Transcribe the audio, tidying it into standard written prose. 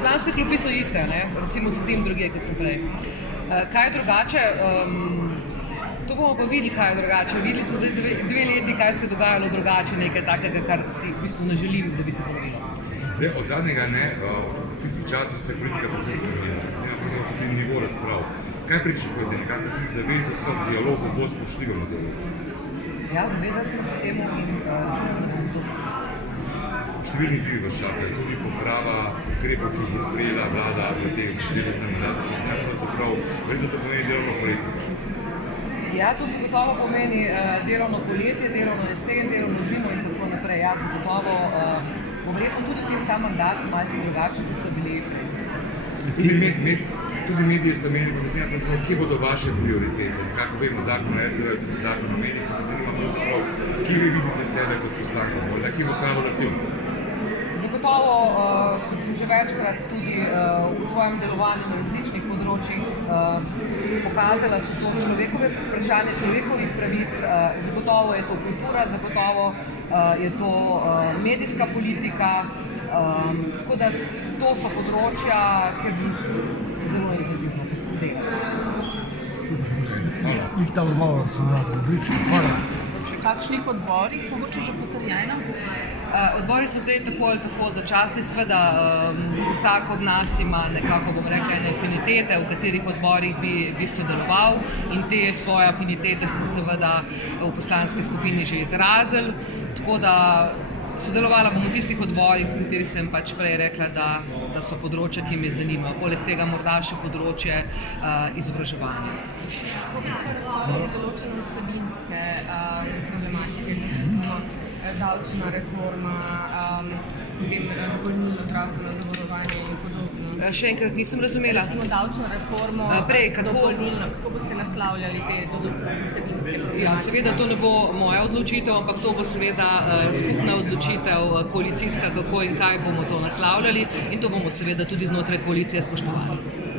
poslanske klopi so iste, ne? Recimo sedim drugje, kot sem prej. Kaj je drugače? To bomo pa videli, kaj je drugače. Videli smo zdaj 2 leti, kaj se je dogajalo drugače, nekaj takega, kar si v bistvu ne želim, da bi se ponovilo. Od zadnjega ne, v tistih časih se je politika proces spremenila. Zdaj pa tudi nivo razprav. Kaj pričakujete? Nekakve zaveze so v dialogu, bo spoštljivo na dialogu? Ja, zavezali smo se temu in računamo, da bomo to sposobni. Številni izzivi vas čakajo, tudi poprava ukrepov, ki jih je sprejela vlada v teh delovnem mandatu. Pravzaprav, verjetno to pomeni delovno poletje. Ja, to zagotovo pomeni delovno poletje, delovno jesen, delovno zimo in tako naprej. Ja, zagotovo bo verjetno tudi ta mandat malce drugačen, kot so bili prejšnji. Tudi mediji ste menili, kje bodo vaše prioritete. Kako vemo, zakon o RTV, tudi zakon o medijih, pa zanima pravzaprav, kje vi vidite sebe kot poslanko, morda kje bo stalo aktivno? Zagotovo, kot sem že večkrat tudi v svojem delovanju na različnih področjih pokazala, so to človekove vprašanje, človekovih pravic, zagotovo je to kultura, zagotovo je to medijska politika, tako da to so področja, kjer bi zelo intenzivno delali. Jih ta odgovor sem rad, odlično, hvala. Še kakšnih odborih, mogoče že potrjeno? Odbori so zdaj tako ali tako začasni, seveda vsak od nas ima nekako, bom rekla, ene afinitete, v katerih odborih bi sodeloval in te svoje afinitete smo seveda v poslanski skupini že izrazili, tako da sodelovala bom v tistih odborih, v katerih sem pač prej rekla, da so področja, ki me zanimajo. Poleg tega morda še področje izobraževanja. Kako bi se razstavili določene vsebinske problematike, recimo davčna reforma, potem dopolnilno zdravstveno zavarovanje in podobno? Še enkrat nisem razumela. Recimo davčno reformo, dopolnilno, kako boste naslavljali te vsebinske problematike? Ja, seveda to ne bo moja odločitev, ampak to bo seveda skupna odločitev koalicijska, kako in kaj bomo to naslavljali in to bomo seveda tudi znotraj koalicije spoštovali.